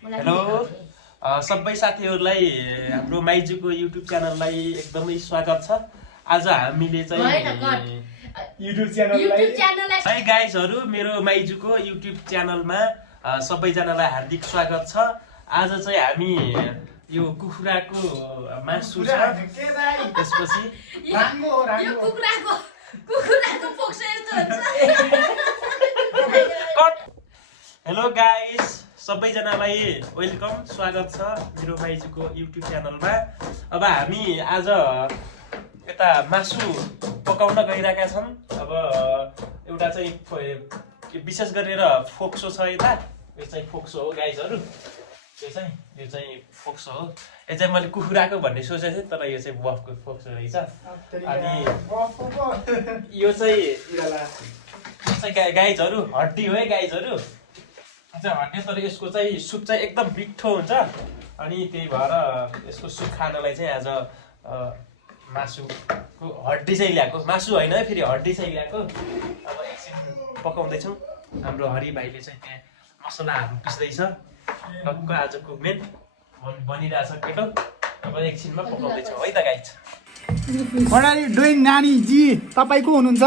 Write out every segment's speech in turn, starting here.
Hello सबै साथीहरूलाई हाम्रो माइजूको युट्युब च्यानललाई एकदमै स्वागत छ। आज हामीले चाहिँ युट्युब च्यानललाई है गाइजहरु मेरो माइजूको युट्युब च्यानलमा सबैजनालाई हार्दिक स्वागत छ। आज चाहिँ हामी यो कुखुराको मासु छ, त्यसपछि यो कुखुराको फोक्सो यस्तो हुन्छ। हेलो गाइस, सबैजनालाई वेलकम, स्वागत छ मेरो माइजूको युट्युब च्यानलमा। अब हामी आज यता मासु पकाउन गइरहेका छौँ। अब एउटा चाहिँ विशेष गरेर फोक्सो छ यता, यो चाहिँ फोक्सो हो गाइजहरु। यो चाहिँ फोक्सो हो। यो चाहिँ मैले कुखुराको भन्ने सोचेको थिएँ, तर यो चाहिँ बफको फोक्सो रहेछ। अनि यो चाहिँ गाइजहरु हड्डी हो है गाइजहरु, हड्डी। तर यसको चाहिँ सुप चाहिँ एकदम मिठो हुन्छ। अनि त्यही भएर यसको सुप खानलाई चाहिँ आज मासुको हड्डी चाहिँ ल्याएको, मासु होइन है, फेरि हड्डी चाहिँ ल्याएको। अब एकछिन पकाउँदैछौँ। हाम्रो हरि भाइले चाहिँ त्यहाँ मसलाहरू पिस्दैछ। टक्क आजको मेन बनिरहेछ केटो। अब एकछिनमा पकाउँदैछौँ है त guys. What are you doing, नानी जी? तपाईँ को हुनुहुन्छ?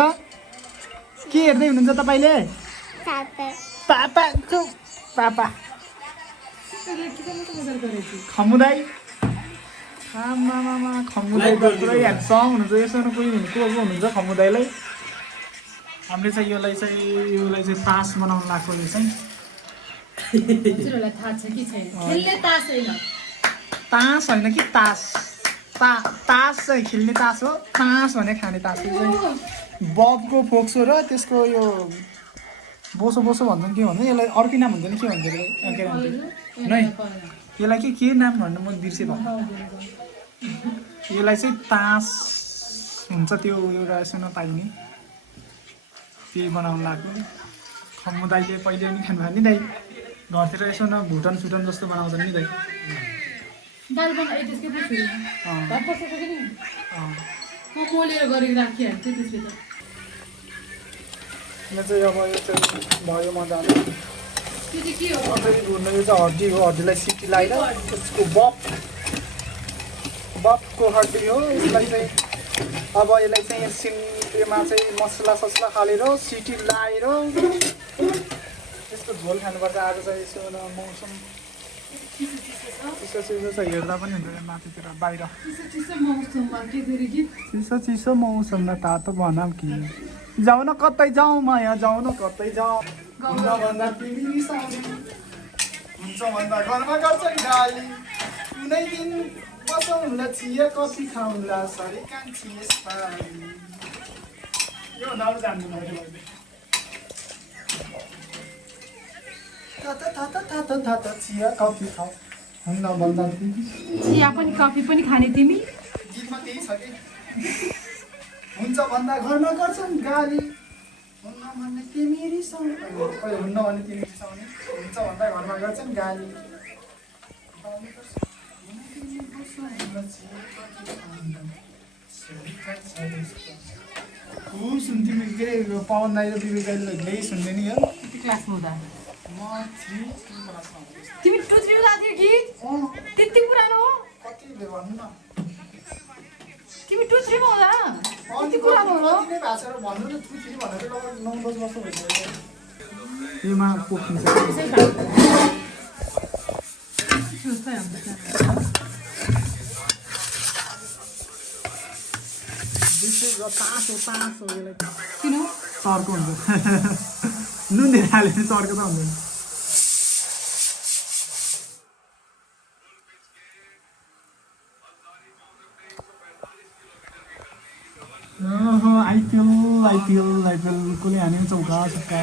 के हेर्दै हुनुहुन्छ तपाईले? पापा खमुदाई आमामामा खमुदाई त पुरै ह्यान्डसम हुनुहुन्छ। यसो कोही को हुनुहुन्छ खमुदाईलाई? हामीले चाहिँ योलाई चाहिँ तास बनाउन लाग्छ। यो चाहिँ हजुरहरुलाई थाहा छ कि छैन? खेल्ने तास हैन, तास होइन कि तास तास चाहिँ खेल्ने तास हो। तास भने खाने तास हो। बबको फोक्सो र त्यसको यो बोसो भन्छन्। के भन्छ यसलाई? अर्कै नाम हुन्छ नि, के भन्छ नै यसलाई के नाम भन्नु म बिर्सेँ भयो। यसलाई चाहिँ तास हुन्छ, त्यो एउटा यसो नपाइने, त्यही बनाउनु लाग्यो। खमुदाईले पहिले पनि खानुभयो नि दाइ, घरतिर यसो न भुटन जस्तो बनाउँदैन नि दाइ। दाल बना त्यसकै पछि भात पकाएको नि म मोलेर गरेर राखिहाल्छु। त्यसपछि यो चाहिँ अब यो चाहिँ भयो मजाले। त्यो चाहिँ के हो? कसरी भुट्नु? यो चाहिँ हड्डी हो। हड्डीलाई सिटी लगाएर त्यसको बफको हड्डी हो। यसलाई चाहिँ अब यसलाई चाहिँ सिममा चाहिँ मसला हालेर सिटी लगाएर त्यसको झोल खानुपर्छ। आज चाहिँ यसो मौसम चिसो छ, हेर्दा पनि हुन्छ माथितिर बाहिर। चिसो मौसममा तातो बनाऊ कि जाऊ न कतै जाऊ माया, जाऊ न कतै जाऊ। हुन्छ भन्दा घरमा गर्छन् गाली, कुनै दिन बसौँला चिया कफी खाउँला सरी कान्छी यसपालि। यो नाम जान्नु मैले। तातो चिया कफी खाऊ हुन्न भन्दा चिया पनि कफी पनि खाने तिमी? गीतमा त्यही छ कि हुन्छ भन्दा घरमा गर्छन् गाली, हुन्न भन्ने तिमी रिसाउने, हुन्न भने तिमी रिसाउने, हुन्छ भन्दा घरमा गर्छन् गाली। सुन्थ्यौँ के अरे पवन दाइ र विवेक दाइले धेरै सुन्थ्यो नि। यो कति क्लासमा हुँदा? म 3 क्लासमा हुँदै। तिमी 2-3 मा थियो गीत? त्यति पुरानो हो? कति भन्नु न, तिमी 2-3 मा हुँदा कति पुरानो हो? कति नै भाषा भन्नु न। 2-3 भनेर लगभग 9-10 वर्ष भइसक्यो। योमा पोखिन्छ। तासो यसलाई किन? चर्को हुन्छ। नुन धेरै हाल्यो भने चर्को त हुँदैन। आइपिएल कसले हान्यो? चौका छक्का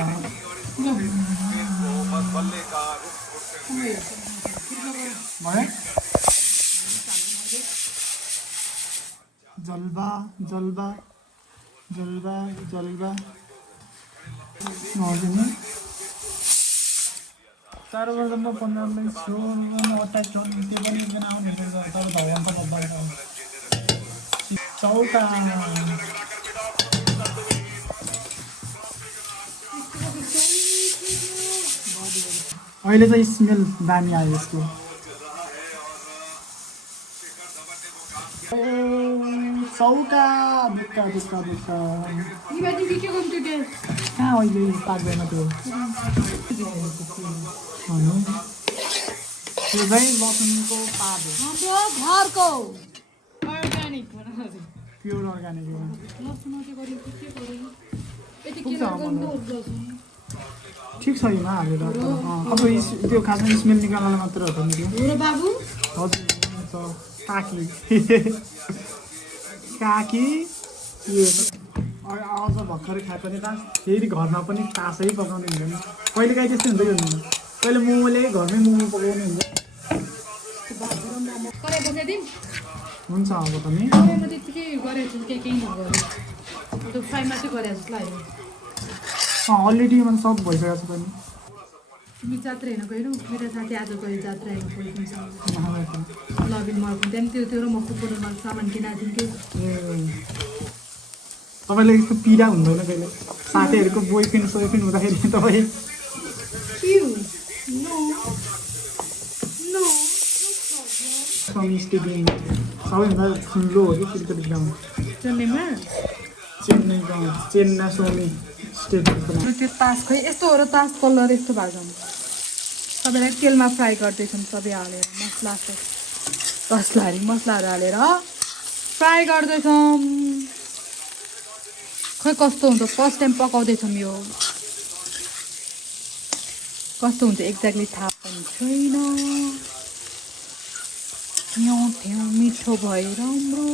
भयो। जल्बा 4 वर्षमा 15 28 त्यो पनि एकजना आउने तर भगवान् त बब्बाले चौका। अहिले चाहिँ स्मेल दामी आयो यसको चौका दुक्का दुक्का दुक्का कहाँ अहिले पाक्दैन त्यो अनि त्यो चाहिँ लसुनको पात हो घरको अर्ग्यानिक प्योर अर्ग्यानिक हो ठिक छ यो हालेर अब त्यो खासमा स्मेल निकाल्न मात्र हो नि त्यो बाबु हजुर हुन्छ काकी काकी यो अझ भर्खरै खाए पनि तास फेरि घरमा पनि तासै पकाउने हुन्छ नि कहिलेकाहीँ त्यस्तै हुँदै हो नि कहिले मोमोले घरमै मोमो पकाउने हुन्छ हुन्छ अब पनि अलरेडी मैले सब भइसकेको छ पनि मी जात्रा हेर्न गइरौँ मेरो साथी आज गयो जात्रा हेर्नु लगेर मलाई त्यहाँदेखि त्यो र म कुकुरमा सामान किनाइदिन्थ्यो तपाईँलाई यस्तो पीडा हुँदैन कहिले साथीहरूको बोयफ्रेन्ड सोयफ्रेन्ड हुँदाखेरि तपाईँ स्टेडियम सबैभन्दा ठुलो हो कि क्रिकेट ग्राउन्ड चेन्नईमा चेन्ना सोमी स्टेडियमको नाम त्यो तास खै यस्तो हो र तास कलर यस्तो भएको छ सबैलाई तेलमा फ्राई गर्दैछौँ सबै हालेर मसलाहरू हालेर फ्राई गर्दैछौँ खै कस्तो हुन्छ फर्स्ट टाइम पकाउँदैछौँ यो कस्तो हुन्छ एक्ज्याक्टली थाहा पनि छैन थियो मिठो भए राम्रो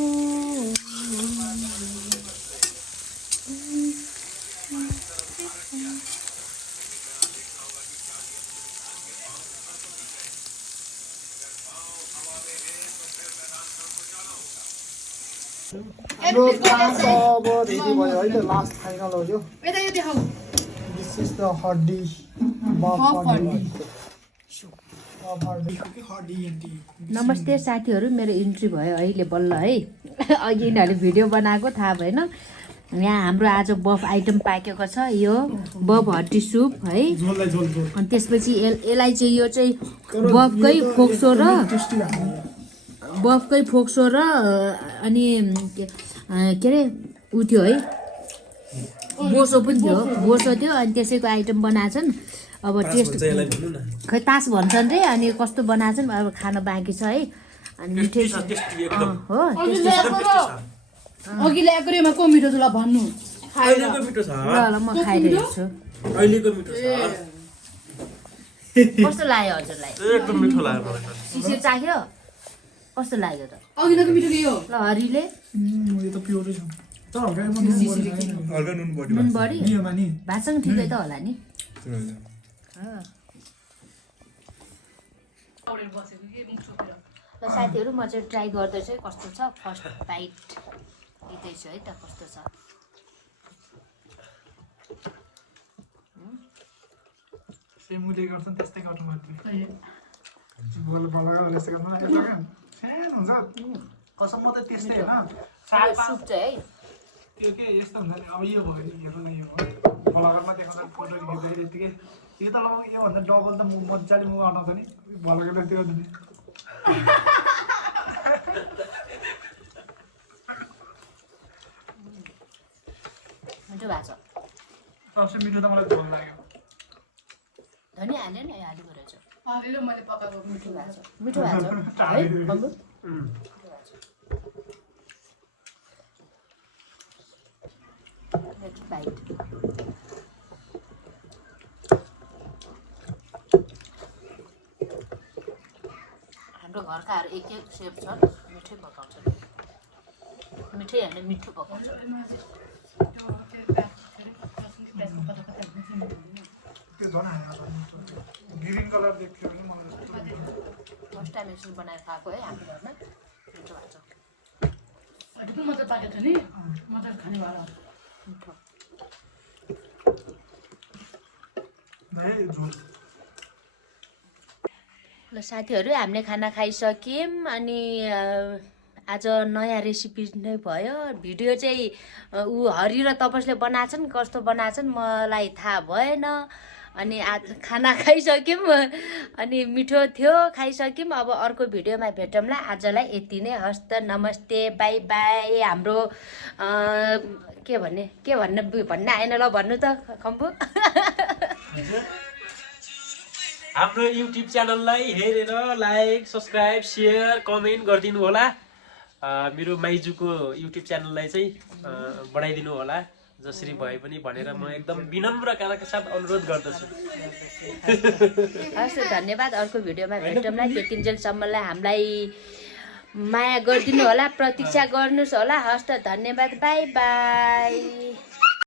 यो तास अब रेडी भयो है त लास्ट फाइनल हो यो दिस इज द हड्डी बफ हड्डी नमस्ते साथीहरू मेरो इन्ट्री भयो अहिले बल्ल है अघि यिनीहरूले भिडियो बनाएको थाहा भएन यहाँ हाम्रो आज बफ आइटम पाकेको छ यो बफ हड्डी सुप है अनि त्यसपछि यसलाई चाहिँ यो चाहिँ बफकै फोक्सो र अनि के अरे उ थियो है बोसो पनि थियो अनि त्यसैको आइटम बनाएछन् अब टेस्ट खै तास भन्छन् रे अनि कस्तो बनाएछन् अब खान बाँकी छ है अनि मिठै हो अघि ल्याएको रेमा को मिठो तुला भन्नु अहिलेको मिठो छ ल म खाइरहेको छु अहिलेको मिठो छ कस्तो लाग्यो हजुरलाई एकदम मिठो लाग्यो मलाई त सिसिर चाख्यो कस्तो लाग्यो त अघिको मिठो के हो ल हरिले यो त प्योरै छ तर हल्का हल्का नुन बढी नुन बढी नियोमा नि भातसँग ठिकै त होला नि ल साथीहरू म चाहिँ ट्राई गर्दैछु है कस्तो छ फर्स्ट बाइट लिँदैछु है त कस्तो छ सेमुले गर्छन् त्यस्तै गर्नुपर्ने बोल बलगा जस्तो गर्नु यस्तो काम फ्यान हुन्छ कसम म त त्यस्तै होइन सुप चाहिँ है त्यो के यस्तो हुन्छ नि अब यो भयो नि हेर्नु न यो बलगरमा देखाउँदा फोटो खिच्दै यतिकै यो त अब योभन्दा डबल त मजाले मुख आउँछ नि बलगरले त्यो हुन्छ नि मिठो भएको छ सबसे मिठो त मलाई झोल लाग्यो धनिया हाल्यो नि हालेको रहेछ अहिले मैले पकाएको मिठो मिठो भएको छ है बम्बु नेक्स्ट बाइट हाम्रो घरकाहरू एक सेप छन् मिठै पकाउँछन् मिठै होइन मिठो पकाउँछ त्यो झन् हानेर ग्रिन कलर देख्यो भने मलाई जस्तो फर्स्ट टाइम यसरी बनाएर खाएको है हाम्रो घरमा मिठो भएको छ मजा पाकेको छ नि मजा खाने वाला मिठो झोल ल साथीहरू हामीले खाना खाइसक्यौँ अनि आज नयाँ रेसिपी नै भयो भिडियो चाहिँ ऊ हरि र तपसले बनाएछन् कस्तो बनाएछन् मलाई थाहा भएन अनि आज खाना खाइसक्यौँ अनि मिठो थियो खाइसक्यौँ। अब अर्को भिडियोमा भेटौँला। आजलाई यति नै। हस् त, नमस्ते, बाई बाई। हाम्रो के भन्न आएन ल भन्नु त खम्बु। हाम्रो युट्युब च्यानललाई हेरेर लाइक सब्सक्राइब सेयर कमेन्ट गरिदिनु होला। मेरो माइजूको युट्युब च्यानललाई चाहिँ बढाइदिनु होला जसरी भए पनि भनेर म एकदम विनम्रताका साथ अनुरोध गर्दछु। हस् धन्यवाद। अर्को भिडियोमा भेटौँला। त्यतिन्जेलसम्मलाई हामीलाई माया गरिदिनु होला, प्रतीक्षा गर्नुहोस् होला। हस् त, धन्यवाद, बाई बाई।